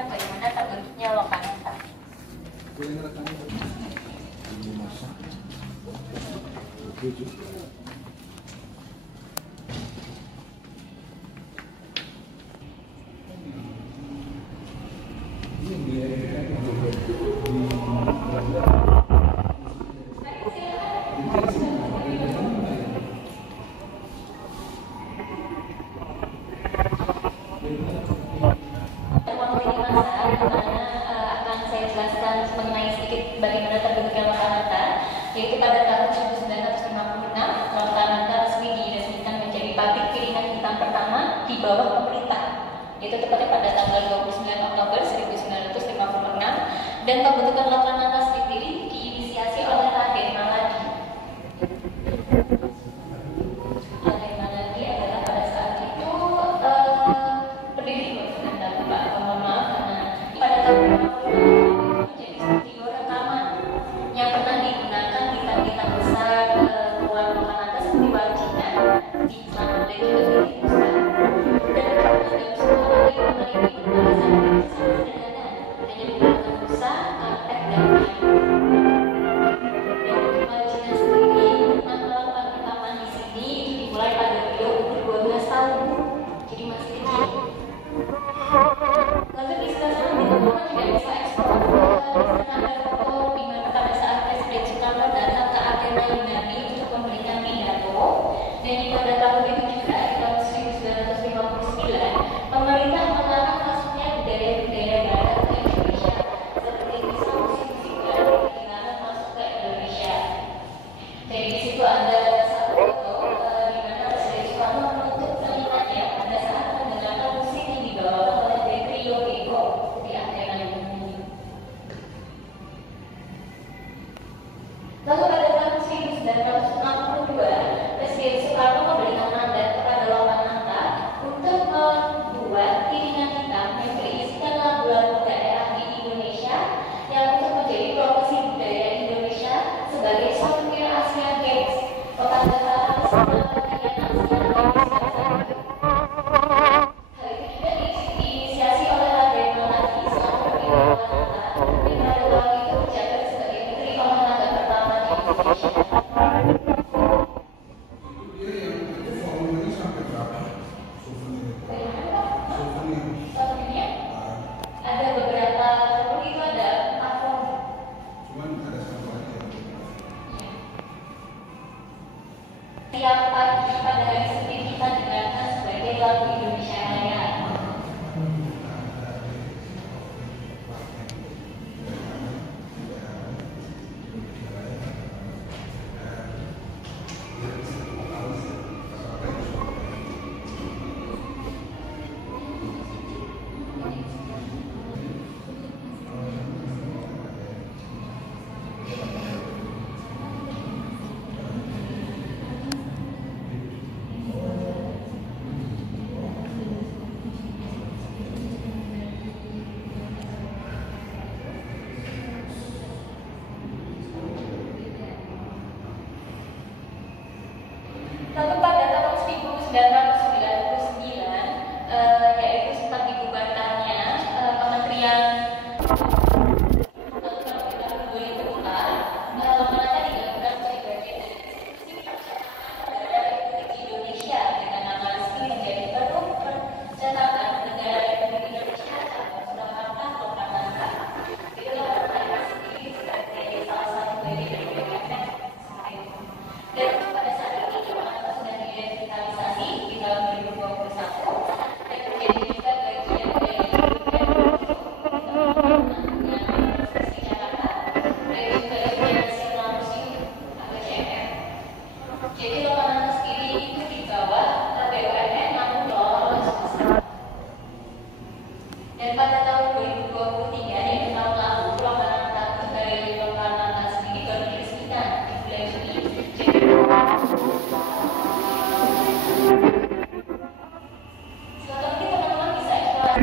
menceritakan bagaimana terbentuknya Lokananta. Bagaimana terbentuknya Lokananta, yaitu pada tahun 1956 Lokananta resmi diresmikan menjadi pabrik piringan hitam pertama di bawah pemerintah, yaitu tepatnya pada tanggal 29 Oktober 1956, dan pembentukan Lokananta sendiri diinisiasi oleh Raden Maladi. Raden Maladi adalah pada saat itu pendiri Lokananta, Pak. Mohon maaf karena pada tahun 1956 menjadi studio rekaman yang pernah digunakan bintang-bintang besar luar Lokananta seperti Wajina, Bintang, dan juga Titi Puspa. Dan dalam semua hal yang mengalami pembahasan itu sangat sederhana, hanya menggunakan busa, karpet, dan kayu. Dan untuk Wajina sendiri pernah melakukan rekaman di sini itu dimulai pada beliau umur 12 tahun, jadi masih kecil. Lalu di sebelah sana teman-teman juga bisa eksplor ada foto di mana pada saat Presiden Soekarno datang ke Athena Yunani untuk memberikan pidato, dan di pada tahun itu juga di tahun 1959 pemerintah melarang masuknya budaya-budaya barat ke Indonesia, seperti misal musik-musik barat dilarang masuk ke Indonesia. Jadi di situ ada satu foto di mana Presiden Soekarno menutup telinganya pada saat mendengarkan musik yang dibawakan oleh band Rio Bego di Athena Yunani. Lalu pada tahun 1962, Presiden Soekarno memberikan mandat kepada Lokananta untuk membuat piringan hitam yang berisikan lagu-lagu daerah di Indonesia yang untuk menjadi promosi budaya Indonesia sebagai souvenir Asian Games. Lokananta bersama bagian Asian Games. Hal itu juga diinisiasi oleh Raden Maladi selaku pemimpin Lokananta, dan pada tahun itu menjabat sebagai Menteri Olahraga pertama di Indonesia. Ada beberapa volume, itu ada 4 volume. Tiap pagi pada hari Senin kita dengarkan sebagai lagu Indonesia Raya. Lalu pada tahun 1999, yaitu sempat dibubarkannya Kementerian. Lalu pada tahun 2004, Lokananta digabungkan menjadi bagian dari institusi percetakan negara Republik Indonesia dengan nama resmi menjadi Perum Percetakan Negara Republik Indonesia Cabang Surakarta Lokananta. Itulah Lokananta sendiri sebagai salah satu dari BUMN. Dan pada saat ini Lokananta sudah direvitalisasi di tahun 2021 dan menjadi juga bagian dari Universitas Jakarta dan juga Ujian Nasional Museum atau JNM. Jadi Lokananta sendiri itu di bawah BUMN namun dikelola oleh swasta. Dan pada tahun 2023 yaitu tahun lalu Lokananta kembali Lokananta sendiri baru diresmikan di bulan Juni. Setelah itu teman-teman bisa eksplorasi.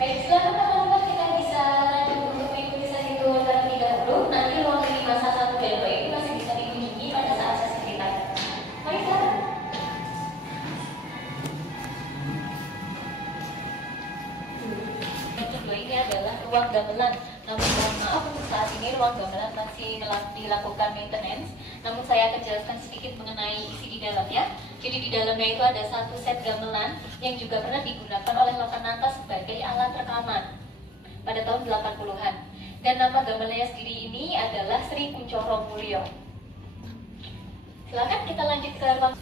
Baik, silakan teman-teman, kita bisa lanjut untuk mengikuti sesi tour terlebih dahulu. Nanti ruang lini masa 1 dan 2 ini masih bisa dikunjungi pada saat sesi kita. Mari silakan. Yang kedua ini adalah ruang gamelan. Namun mohon maaf untuk saat ini ruang gamelan masih dilakukan maintenance. Namun saya akan jelaskan sedikit mengenai isi di dalamnya. Jadi di dalamnya itu ada satu set gamelan yang juga pernah digunakan oleh Lokananta sebagai alat rekaman pada tahun 80-an. Dan nama gamelannya sendiri ini adalah Sri Kuncoro Mulyo. Silakan kita lanjut ke ruang.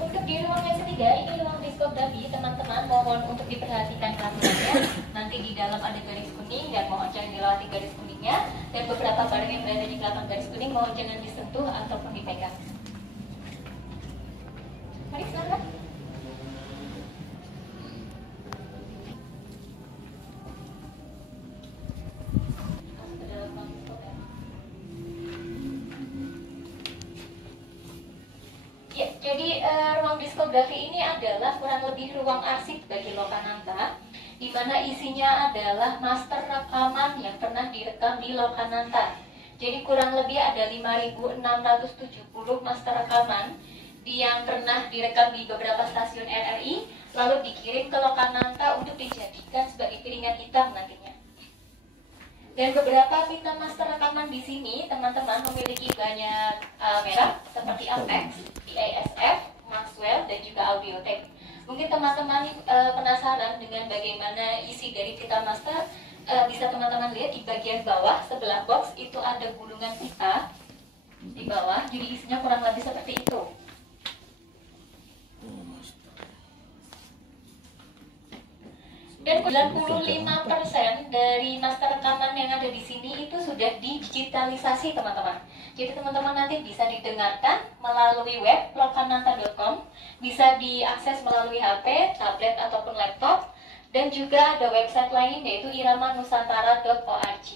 Untuk di ruang yang ketiga, ini ruang diskografi. Teman-teman mohon untuk diperhatikan peraturannya. Nanti di dalam ada garis kuning dan mohon jangan dilewati garis kuningnya. Dan beberapa barang yang berada di belakang garis kuning mohon jangan disentuh ataupun dipegang. Mari silakan. Masuk ke dalam ruang diskografi. Ya, jadi ruang diskografi ini adalah kurang lebih ruang arsip bagi Lokananta, di mana isinya adalah master rekaman yang pernah direkam di Lokananta. Jadi kurang lebih ada 5.670 master rekaman yang pernah direkam di beberapa stasiun RRI, lalu dikirim ke Lokananta untuk dijadikan sebagai piringan hitam nantinya. Dan beberapa pita master rekaman di sini, teman-teman memiliki banyak merek seperti Apex, BASF, Maxwell, dan juga Audiotech. Mungkin teman-teman penasaran dengan bagaimana isi dari pita master, bisa teman-teman lihat di bagian bawah sebelah box itu ada gulungan pita di bawah, jadi isinya kurang lebih seperti itu. Dan 95% dari master rekaman yang ada di sini itu sudah digitalisasi, teman-teman. Jadi teman-teman nanti bisa didengarkan melalui web lokananta.com, bisa diakses melalui HP, tablet ataupun laptop, dan juga ada website lain yaitu iramanusantara.org.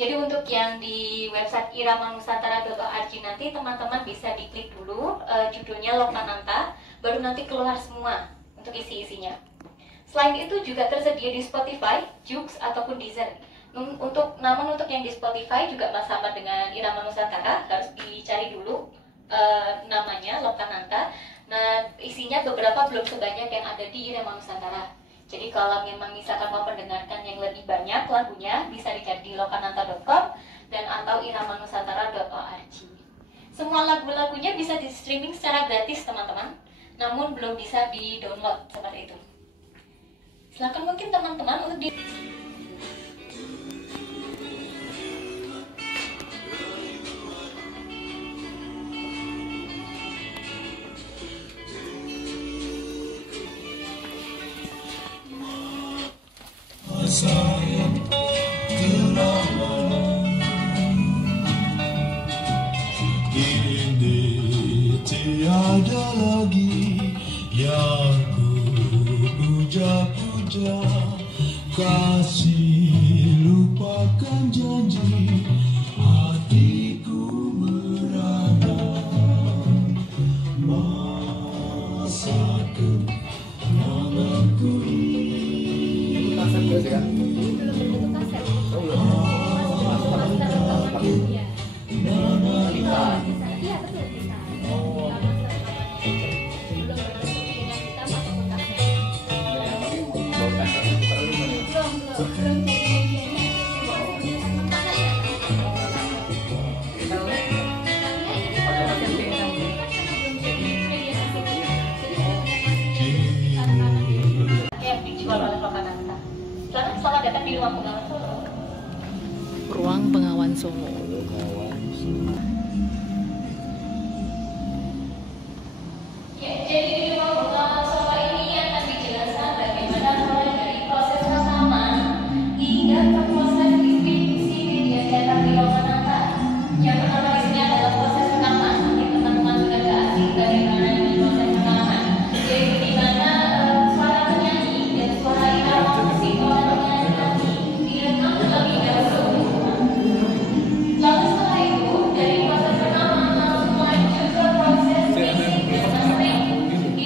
Jadi untuk yang di website iramanusantara.org nanti teman-teman bisa diklik dulu judulnya Lokananta, baru nanti keluar semua untuk isi-isinya. Selain itu juga tersedia di Spotify, Joox ataupun Deezer. Namun untuk yang di Spotify juga sama dengan Irama Nusantara, harus dicari dulu namanya Lokananta. Nah, isinya beberapa belum sebanyak yang ada di Irama Nusantara. Jadi kalau memang misalkan mau mendengarkan yang lebih banyak lagunya, bisa dicari di lokananta.com dan atau iramanusantara.org. Semua lagu-lagunya bisa di streaming secara gratis, teman-teman. Namun belum bisa di-download seperti itu. Silakan mungkin teman-teman untuk di sayang ini tiada lagi yang ku puja-puja, kasih lupakan janji, hatiku merana masa kenanganku ini. Selamat datang di Ruang Bengawan Solo. Ruang Bengawan Solo. Ya, jadi di Ruang Bengawan Solo ini akan dijelaskan bagaimana mulai dari proses rekaman hingga ke proses distribusi media cetak di Lokananta. Yang pertama di sini adalah proses rekaman. Mungkin teman-teman sudah tidak asing bagaimana dengan proses rekaman. Jadi di mana suara penyanyi dan suara irama musik oleh penyanyi direkam terlebih dahulu. Lalu setelah itu dari proses rekaman langsung lanjut ke proses mixing dan mastering, di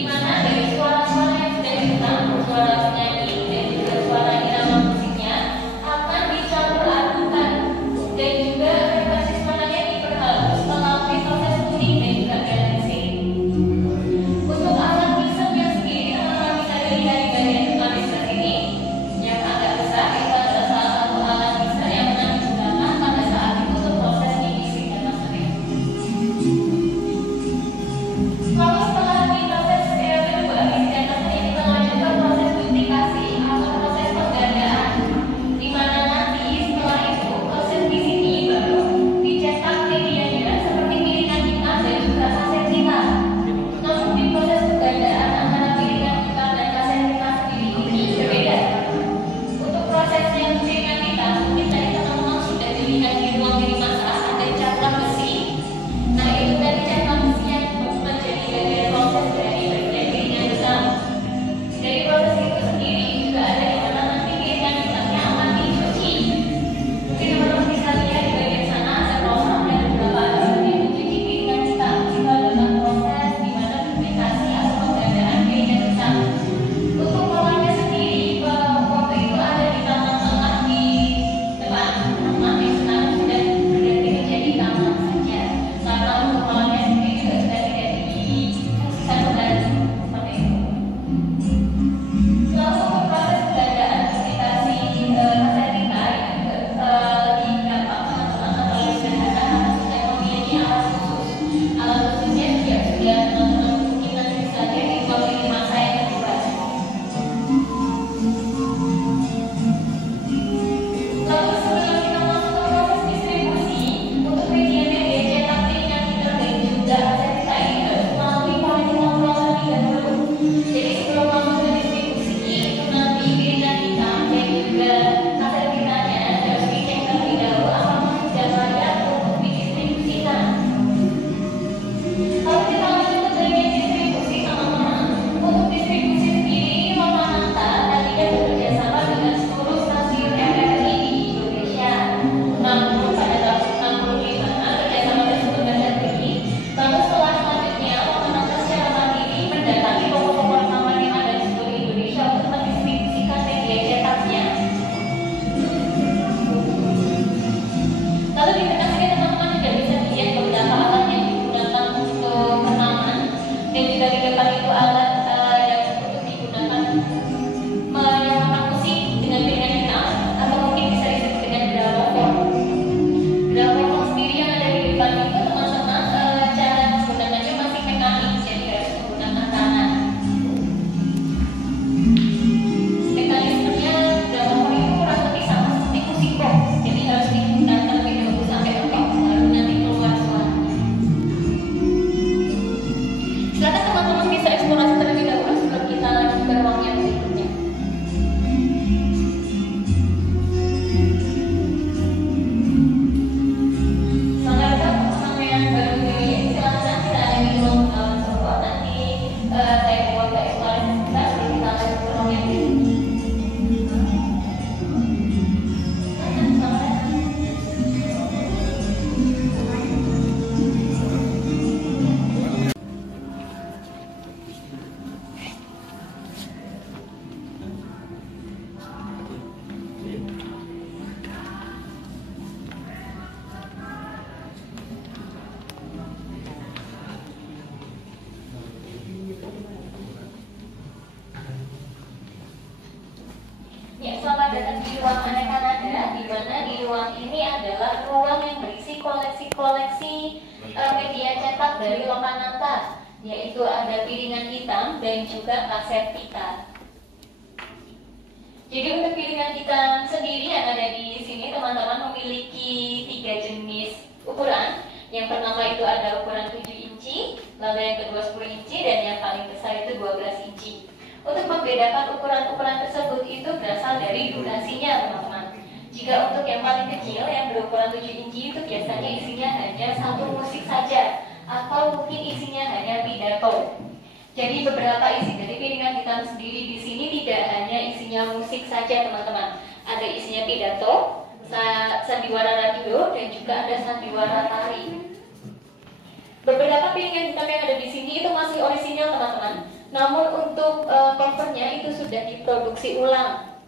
saya buat ke eksplorasi sebentar sebelum kita lanjut ke rombongan ini. Ya, selamat datang di ruang Anak Kanada, di mana di ruang ini adalah ruang yang berisi koleksi-koleksi media cetak dari Lokananta, yaitu ada piringan hitam dan juga kaset pita. Jadi untuk piringan hitam sendiri yang ada di sini teman-teman memiliki 3 jenis ukuran. Yang pertama itu ada ukuran 7 inci, lalu yang kedua 10 inci, dan yang paling besar itu 12 inci. Untuk membedakan ukuran-ukuran tersebut itu berasal dari durasinya, teman-teman. Jika untuk yang paling kecil yang berukuran 7 inci itu biasanya isinya hanya satu musik saja, atau mungkin isinya hanya pidato. Jadi beberapa isi dari piringan hitam sendiri di sini tidak hanya isinya musik saja, teman-teman. Ada isinya pidato, sandiwara radio, dan juga ada sandiwara tari. Beberapa piringan hitam yang ada di sini itu masih orisinal, teman-teman. Namun untuk covernya itu sudah diproduksi ulang.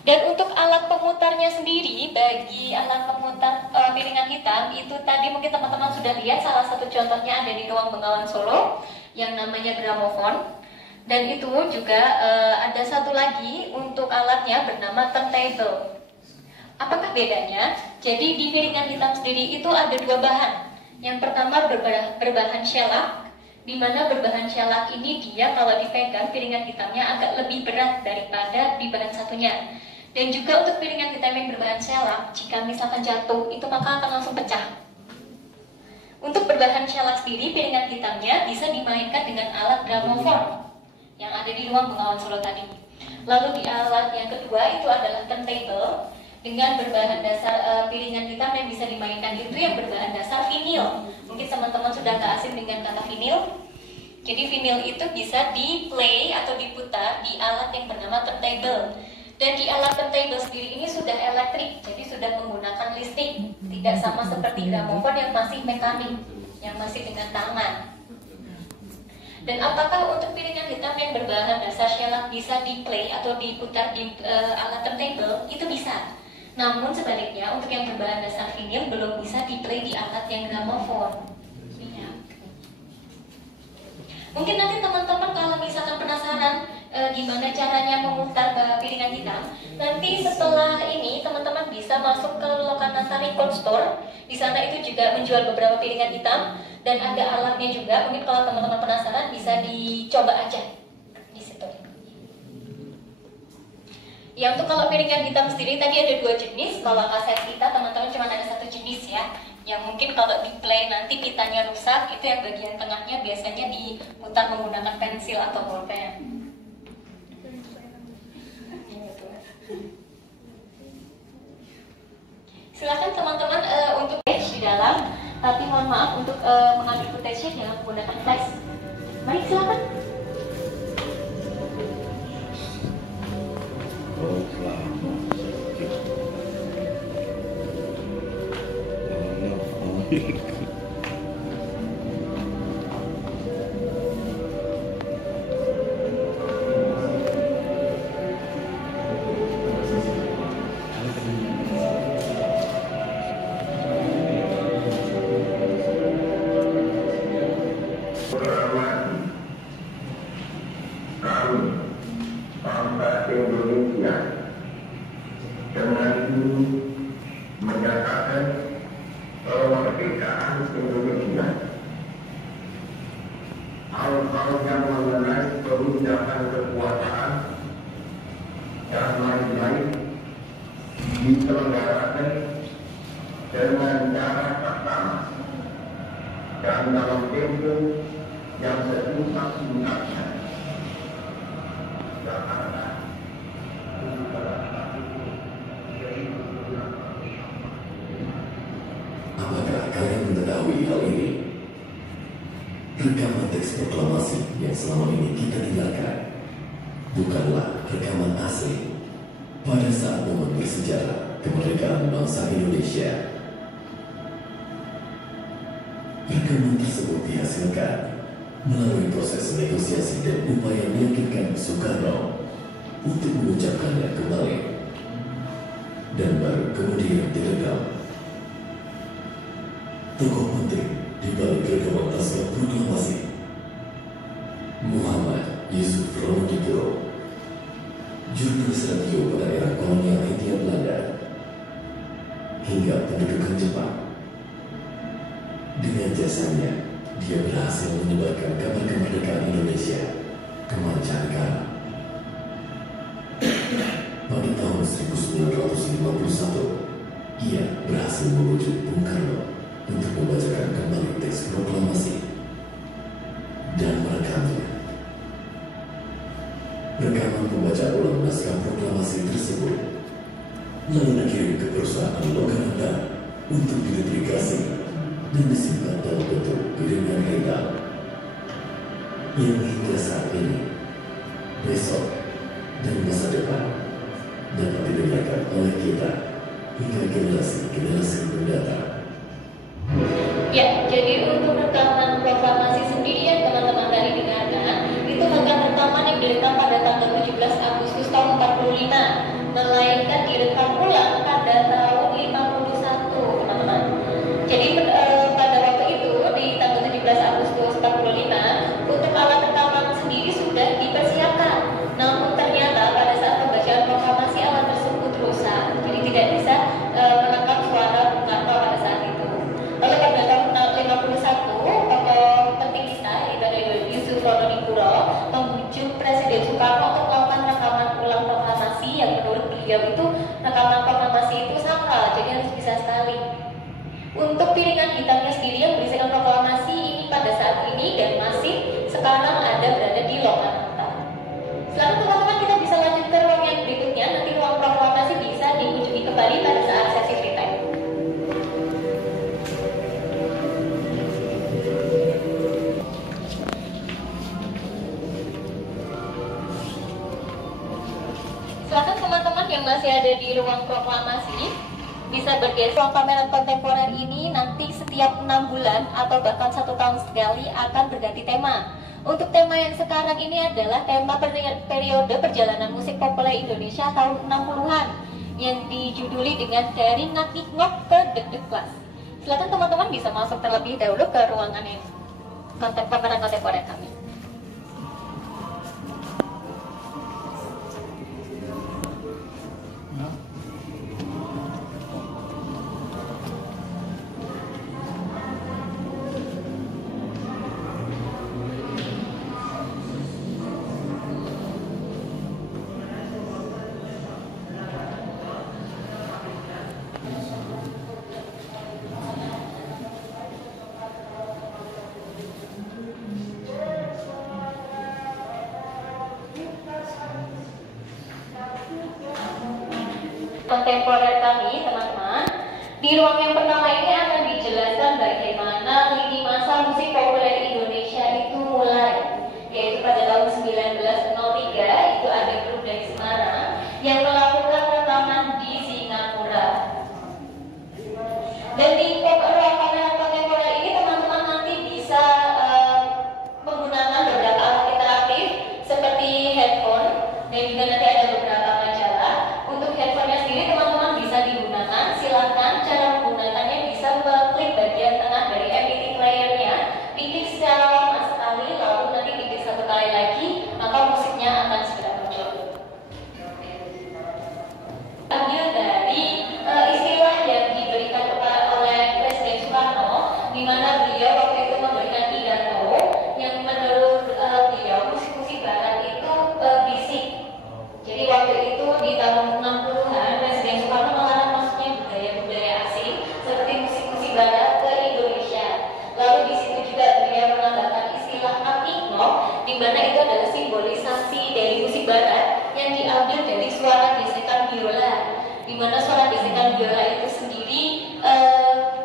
Dan untuk alat pemutarnya sendiri, bagi alat pemutar piringan hitam itu tadi mungkin teman-teman sudah lihat salah satu contohnya ada di ruang Bengawan Solo yang namanya gramofon. Dan itu juga ada satu lagi untuk alatnya bernama turntable. Apakah bedanya? Jadi di piringan hitam sendiri itu ada 2 bahan. Yang pertama berbahan shellac, di mana berbahan shellac ini dia kalau dipegang piringan hitamnya agak lebih berat daripada di bahan satunya. Dan juga untuk piringan hitam yang berbahan shellac, jika misalkan jatuh itu maka akan langsung pecah. Untuk berbahan shellac sendiri, piringan hitamnya bisa dimainkan dengan alat gramofon yang ada di ruang Bengawan Solo tadi. Lalu di alat yang kedua itu adalah turntable dengan berbahan dasar piringan hitam yang bisa dimainkan itu yang berbahan dasar vinil. Mungkin teman-teman sudah gak asing dengan kata vinil. Jadi vinil itu bisa di play atau diputar di alat yang bernama turntable. Dan di alat turntable sendiri ini sudah elektrik, jadi sudah menggunakan listrik, tidak sama seperti gramofon yang masih mekanik, yang masih dengan tangan. Dan apakah untuk piringan hitam yang berbahan dasar shellac bisa di play atau diputar di alat turntable? Itu bisa. Namun sebaliknya untuk yang berbahan dasar vinil belum bisa di play di alat yang gramofon. Ya. Mungkin nanti teman-teman kalau misalkan penasaran gimana caranya memutar piringan hitam, nanti setelah ini teman-teman bisa masuk ke Lokananta Record Store. Di sana itu juga menjual beberapa piringan hitam dan ada alatnya juga. Mungkin kalau teman-teman penasaran bisa dicoba aja di situ. Ya, untuk kalau piringan hitam sendiri tadi ada 2 jenis. Kalau kaset pita teman-teman cuma ada 1 jenis ya. Yang mungkin kalau di play nanti pitanya rusak, itu yang bagian tengahnya biasanya diputar menggunakan pensil atau bolpen. Silakan teman-teman untuk flash di dalam, tapi mohon maaf untuk mengambil footage-nya jangan menggunakan flash. Mari silakan. Menyatakan kemerdekaan Indonesia, hal-hal yang mengenai perundakan kekuasaan dan lain-lain diselenggarakan dengan cara pertama dan dalam tempo yang sesingkat-singkatnya. Jakarta. Apakah kalian mengetahui hal ini? Rekaman teks proklamasi yang selama ini kita dengarkan bukanlah rekaman asli pada saat momen bersejarah kemerdekaan bangsa Indonesia. Rekaman tersebut dihasilkan melalui proses negosiasi dan upaya meyakinkan Soekarno untuk mengucapkannya kembali, dan baru kemudian direkam. Tokoh penting di balik rekaman naskah proklamasi, Muhammad Yusuf Ronodipuro, jurnalis radio pada era kolonial Hindia Belanda hingga pendudukan Jepang. Dengan jasanya, dia berhasil menyebarkan kabar kemerdekaan Indonesia ke mancanegara. Pada tahun 1951, ia berhasil membujuk Bung Karno untuk membacakan kembali teks proklamasi dan merekamnya. Rekaman pembacaan ulang naskah proklamasi tersebut lalu dikirim ke perusahaan Lokananda untuk direplikasi dan disimpan dalam bentuk piringan hitam yang hingga saat ini, besok, dan masa depan dapat didengarkan oleh kita hingga generasi-generasi mendatang. Ya, jadi untuk rekaman proklamasi sendiri yang teman-teman tadi dengarkan, itu bukan rekaman yang direkam pada tanggal 17 Agustus tahun 45, melainkan direkam ulang pada tahun 51, teman-teman. Jadi pada waktu itu, di tanggal 17 Agustus 45, untuk alat rekaman sendiri sudah dipersiapkan. Namun ternyata pada saat pembacaan proklamasi alat tersebut rusak, jadi tidak bisa merekam suara Bung Karno pada saat itu. Lalu pada tahun 51, tokoh penting kita, yaitu ada Yusuf Ronodipuro, membujuk Presiden Soekarno untuk melakukan rekaman ulang proklamasi yang menurut beliau itu rekaman proklamasi itu sakral, jadi harus bisa sekali. Untuk piringan hitamnya sendiri yang berisikan proklamasi ini pada saat ini dan masih sekarang berada di Lokananta. Selanjutnya teman-teman kita bisa lanjut ke ruang yang berikutnya, nanti ruang proklamasi bisa dikunjungi kembali pada saat sesi free time. Silakan teman-teman yang masih ada di ruang proklamasi bisa bergeser. Ruang pameran kontemporer ini nanti setiap 6 bulan atau bahkan 1 tahun sekali akan berganti tema. Untuk tema yang sekarang ini adalah tema periode perjalanan musik populer Indonesia tahun 60-an yang dijuduli dengan Dari Ngak-Ngok ke Deg-Deg Kelas. Silakan teman-teman bisa masuk terlebih dahulu ke ruangan yang pameran kontemporer kami. Kontemporer kami, teman-teman, di ruang yang pertama ini akan dijelaskan bagaimana lini masa musik populer Indonesia itu mulai, yaitu pada tahun 1903 itu ada grup dari Semarang yang melakukan rekaman di Singapura. Dan di ruang pameran kontemporer ini teman-teman nanti bisa menggunakan beberapa alat interaktif seperti headphone dan juga nanti ada beberapa majalah. Untuk headphone-nya sendiri teman-teman bisa digunakan, silakan cara menggunakannya bisa mengklik bagian tengah dari MP3 player-nya, pilih secara lama sekali, lalu nanti pilih 1 kali lagi, maka musiknya akan segera muncul. Ambil dari istilah yang diberikan oleh Presiden Soekarno, di mana beliau waktu itu memberikan pidato yang menurut beliau musik-musik barat itu bisik. Jadi waktu itu di tahun 60-an Presiden Soekarno melarang masuknya budaya-budaya asing seperti musik-musik barat ke Indonesia. Lalu di situ juga beliau menambahkan istilah ngak-ngok, di mana itu adalah simbolisasi dari musik barat yang diambil dari suara gesekan biola, di mana suara gesekan biola itu sendiri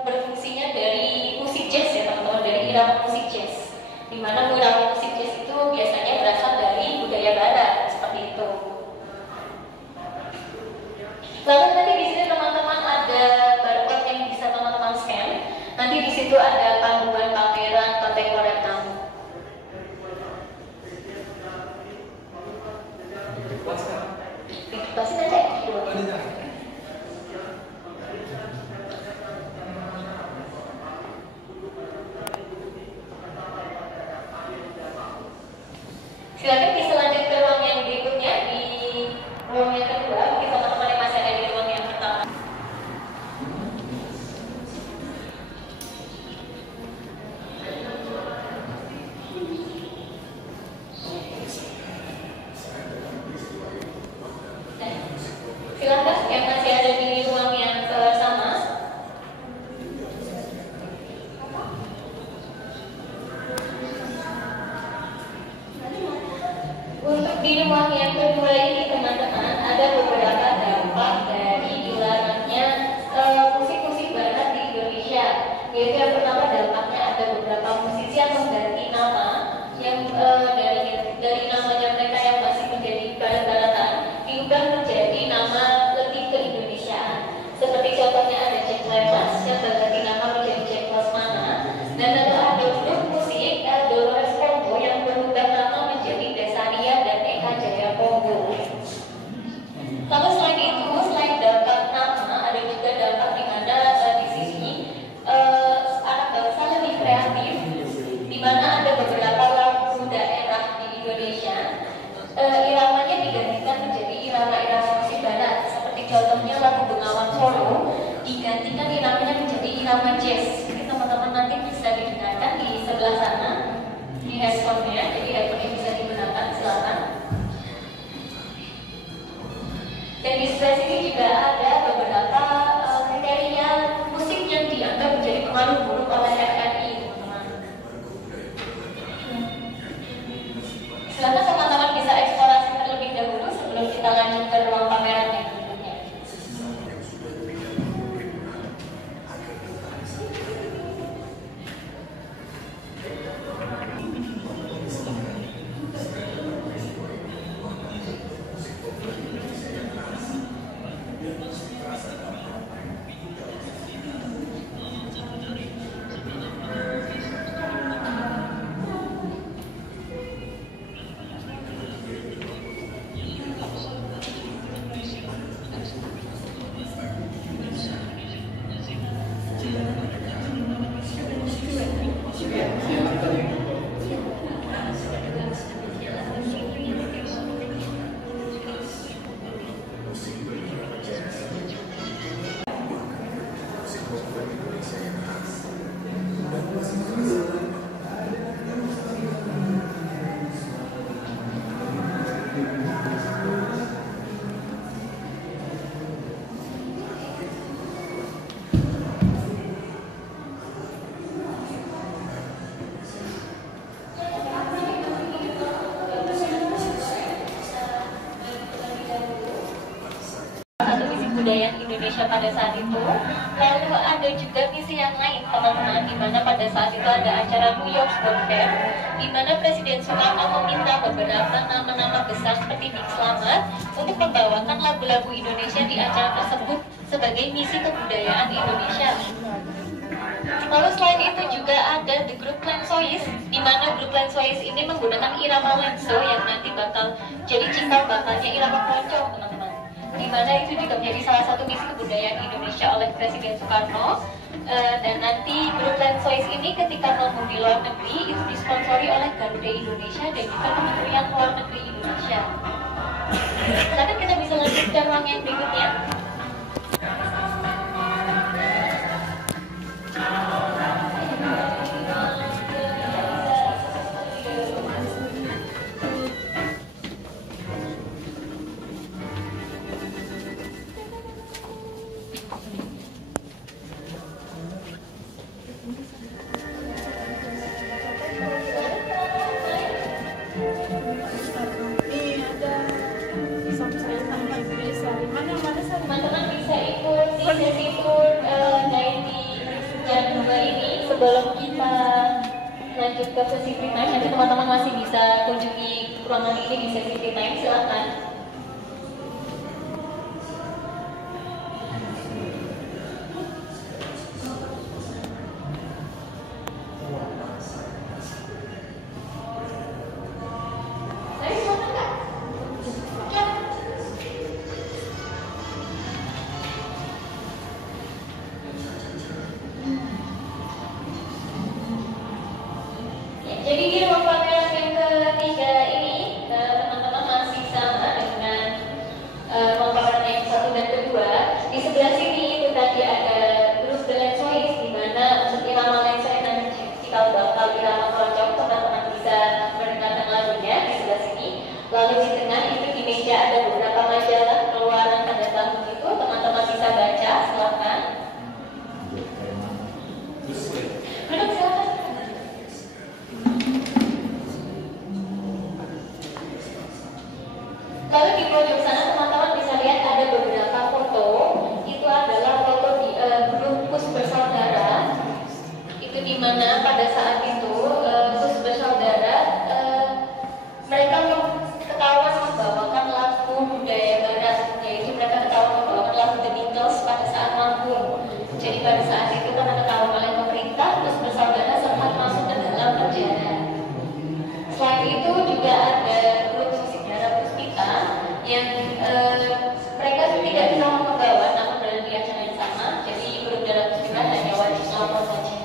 berfungsinya dari musik jazz ya teman-teman, dari irama musik jazz. di mana mural musik jazz itu biasanya berasal dari budaya barat seperti itu. Lalu nanti di sini teman-teman ada barcode yang bisa teman-teman scan. Nanti di situ ada panduan pameran kontemporer kamu. Pasti aja. Silakan bisa lanjut ke ruang yang berikutnya di ruang yang kedua. Mungkin teman-teman yang masih ada di ruang yang pertama. Silakan yang masih ada di ruang yang sama. Untuk di ruang yang kedua ini teman-teman ada beberapa dampak dari dilarangnya musik-musik barat di Indonesia. Yaitu yang pertama dampaknya ada beberapa musisi yang mengganti nama yang dari namanya mereka yang masih menjadi barat-baratan diubah menjadi nama lebih ke Indonesiaan. Seperti contohnya ada Jack Lepas yang berganti nama menjadi Jack Lesmana, dan ada grup musik Dolores Congo yang berubah nama menjadi Desaria dan Eka Jaya Congo. Lalu selain itu, selain dampak nama, ada juga dampak di mana di sini anak bangsa lebih kreatif, di mana ada beberapa lagu daerah di Indonesia iramanya digantikan menjadi irama-irama musik barat. Seperti contohnya lagu Bengawan Solo digantikan iramanya menjadi irama jazz. Jadi teman-teman nanti bisa didengarkan di sebelah sana di handphone-nya, jadi handphone-nya bisa digunakan, silakan. Dan di sebelah sini juga ada beberapa kriteria musik yang dianggap menjadi pengaruh buruk oleh RRI, teman-teman. Silakan teman-teman bisa eksplorasi terlebih dahulu sebelum kita lanjut ke ruang pameran yang berikutnya. Kebudayaan Indonesia pada saat itu. Lalu ada juga misi yang lain, teman-teman, di mana pada saat itu ada acara New York World Fair, di mana Presiden Soekarno meminta beberapa nama-nama besar seperti Big Slamet untuk membawakan lagu-lagu Indonesia di acara tersebut sebagai misi kebudayaan Indonesia. Lalu selain itu juga ada The Group Lensois, di mana grup Lensois ini menggunakan irama lenso yang nanti bakal jadi cikal bakalnya irama keroncong, teman-teman. Di mana itu juga menjadi salah satu misi kebudayaan Indonesia oleh Presiden Soekarno. Dan nanti grup Lensois ini ketika mau di luar negeri itu disponsori oleh Garuda Indonesia dan juga Kementerian Luar Negeri Indonesia. Tapi kita bisa lanjut ke ruang yang berikutnya. Teman-teman juga sesi free time. Nanti teman-teman masih bisa kunjungi ruangan ini di sesi free time, silakan. Jadi di ruang pameran yang ketiga ini teman-teman masih sama dengan ruang pameran yang satu dan kedua. Di sebelah sini itu tadi ada Bruce de Lensois, di mana untuk irama Lensois dan cikal bakal irama keroncong teman-teman bisa mendengarkan lagunya di sebelah sini. Lalu di tengah itu di meja ada beberapa majalah keluaran pada tahun itu, teman-teman bisa baca, silakan. Duduk silakan. Lalu di pojok sana teman-teman bisa lihat ada beberapa foto. Itu adalah foto di grup Kus Bersaudara. Itu di mana pada saat itu Kus Bersaudara mereka ketahuan membawakan lagu budaya barat, yaitu mereka ketahuan membawakan lagu The Beatles pada saat manggung. Jadi pada saat itu karena ketahuan oleh pemerintah, Kus Bersaudara sempat masuk ke dalam penjara. Selain itu juga ada grup musik daerah Puspita yang mereka tidak bisa membawa namun berada di acara yang sama. Jadi grup daerah Puspita hanya wajib lapor saja.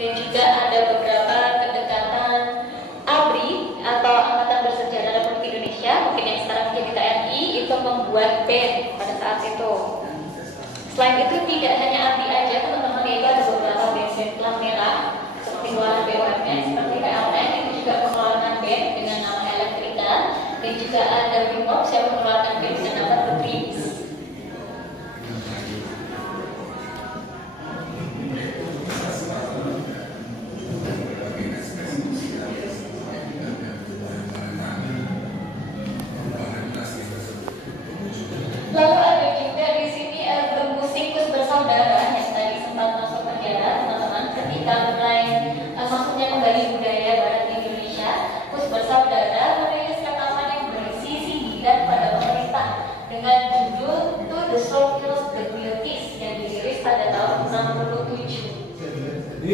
Dan juga ada beberapa kedekatan ABRI atau Angkatan Bersenjata Republik Indonesia, mungkin yang sekarang menjadi TNI, itu membuat band pada saat itu. Selain itu tidak hanya ABRI aja teman-teman, yaitu ada beberapa band-band pelang merah seperti keluaran BUMN seperti PLN itu juga mengeluarkan band dengan nama Elektrika, dan juga ada Bimob yang mengeluarkan band dengan nama The Dreams. Lalu ada juga di sini musik Kus Bersaudara yang tadi sempat masuk penjara, teman-teman. Ketika mulai masuknya kembali budaya barat di Indonesia, Kus Bersaudara merilis rekaman yang berisi sindiran pada pemerintah dengan judul To the Soldiers, the Beauties yang dirilis pada tahun 67.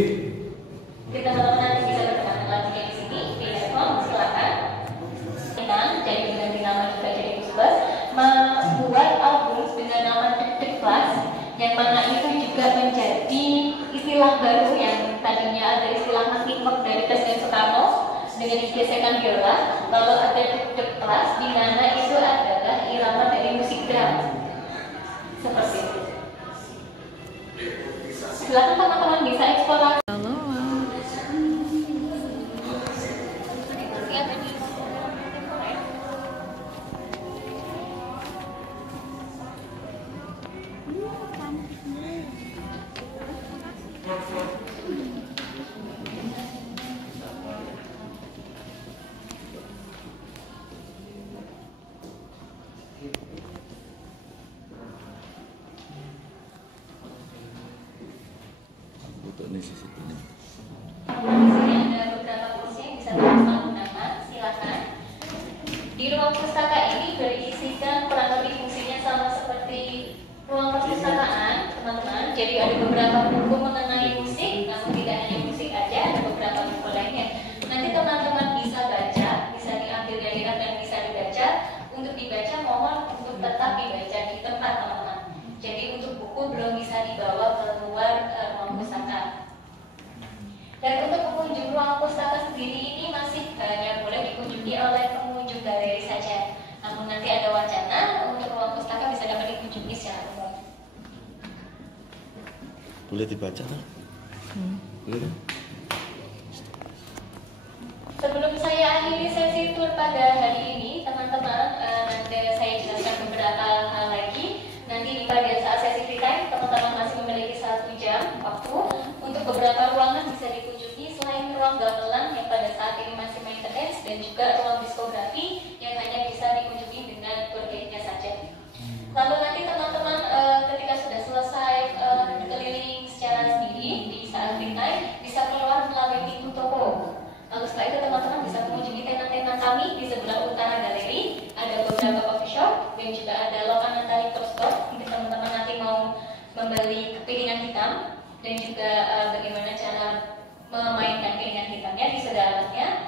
Kita teman-teman nanti bisa berdengar lagunya di sini di headphone, silakan. Jadi dengan nama juga jadi Kusbers membuat album dengan nama Dek Class, yang mana itu juga menjadi istilah baru yang tadinya ada istilah mangkok dari Presiden Soekarno dengan gesekan biola. Lalu ada Dek Class di mana itu adalah irama dari musik drum seperti itu. Silakan teman-teman bisa eksplorasi. Untuk necessity. Di ruang pustaka ini berisikan kurang lebih fungsinya sama seperti ruang perpustakaan, teman-teman. Jadi ada beberapa buku mengenai musik, namun tidak hanya musik aja, ada beberapa buku lainnya. Nanti teman-teman bisa baca, bisa diambil dari app dan bisa dibaca. Untuk dibaca mohon untuk tetap dibaca di tempat, teman-teman. Jadi untuk buku belum bisa dibawa keluar ruang pustaka. Dan untuk pengunjung ruang pustaka sendiri ini masih hanya boleh dikunjungi oleh pengunjung galeri saja. Namun nanti ada wacana untuk ruang pustaka bisa dapat dikunjungi secara umum. Boleh dibaca kan? Boleh. Sebelum saya akhiri sesi tour pada hari ini, teman-teman, nanti saya jelaskan beberapa hal lagi. Nanti di bagian saat sesi free time, teman-teman masih memiliki 1 jam waktu untuk beberapa ruangan bisa dikunjungi selain ruang gamelan yang pada saat ini masih maintenance dan juga ruang diskografi yang hanya bisa dikunjungi dengan tour guide-nya saja. Lalu nanti teman-teman ketika sudah selesai keliling secara sendiri di saat free time bisa keluar melalui pintu toko. Lalu setelah itu teman-teman bisa mengunjungi tenda-tenda kami di sebelah utara galeri. Ada beberapa coffee shop dan juga ada lokanan tari store. Jika teman-teman nanti mau membeli piringan hitam dan juga bagaimana cara memainkan piringan hitamnya di sedalamnya.